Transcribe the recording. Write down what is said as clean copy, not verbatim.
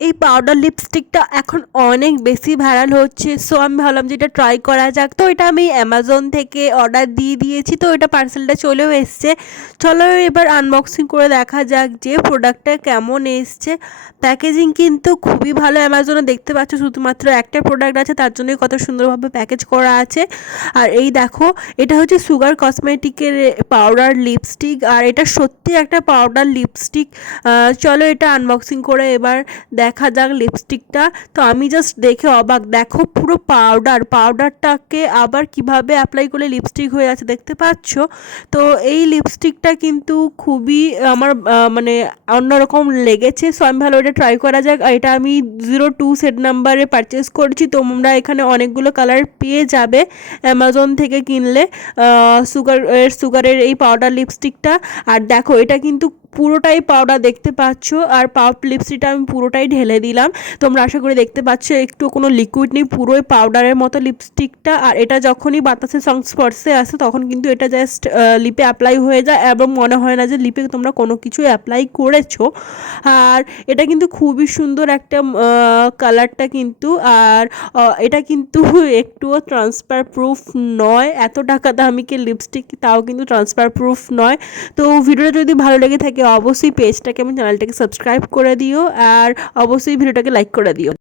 এই পাউডার লিপস্টিকটা এখন অনেক বেশি ভাইরাল হচ্ছে, সো আমি ভাবলাম যে এটা ট্রাই করা যাক। তো এটা আমি অ্যামাজন থেকে অর্ডার দিয়ে দিয়েছি, তো এটা পার্সেলটা চলেও এসছে। চলো এবার আনবক্সিং করে দেখা যাক যে প্রোডাক্টটা কেমন এসছে। প্যাকেজিং কিন্তু খুবই ভালো, অ্যামাজনে দেখতে পাচ্ছ শুধুমাত্র একটা প্রোডাক্ট আছে, তার জন্যই কত সুন্দরভাবে প্যাকেজ করা আছে। আর এই দেখো, এটা হচ্ছে সুগার কসমেটিকের পাউডার লিপস্টিক, আর এটা সত্যি একটা পাউডার লিপস্টিক। চলো এটা আনবক্সিং করে এবার দেখা যাক লিপস্টিকটা। তো আমি জাস্ট দেখে অবাক, দেখো পুরো পাউডারটাকে আবার কিভাবে অ্যাপ্লাই করলে লিপস্টিক হয়ে আছে দেখতে পাচ্ছ। তো এই লিপস্টিকটা কিন্তু খুবই আমার মানে অন্যরকম লেগেছে, সো আমি ভালো এটা ট্রাই করা যাক। আর এটা আমি 02 সেট নাম্বারে পারচেস করেছি, তোমরা এখানে অনেকগুলো কালার পেয়ে যাবে অ্যামাজন থেকে কিনলে সুগারের এই পাউডার লিপস্টিকটা। আর দেখো এটা কিন্তু পুরোটাই পাউডার দেখতে পাচ্ছ, আর লিপস্টিকটা আমি পুরোটাই ঢেলে দিলাম। তোমরা আশা করি দেখতে পাচ্ছ একটু কোনো লিকুইড নেই, পুরোই পাউডারের মতো লিপস্টিকটা। আর এটা যখনই বাতাসের সংস্পর্শে আসে তখন কিন্তু এটা জাস্ট লিপে অ্যাপ্লাই হয়ে যায় এবং মনে হয় না যে লিপে তোমরা কোনো কিছু অ্যাপ্লাই করেছো। আর এটা কিন্তু খুবই সুন্দর একটা কালারটা কিন্তু। আর এটা কিন্তু একটুও ট্রান্সফার প্রুফ নয়, এত টাকা দামিকে লিপস্টিক তাও কিন্তু ট্রান্সফার প্রুফ নয়। তো ভিডিওটা যদি ভালো লেগে থাকে অবশ্যই পেজটাকে এবং চ্যানেলটাকে সাবস্ক্রাইব করে দিও, আর অবশ্যই ভিডিওটাকে লাইক করে দিও।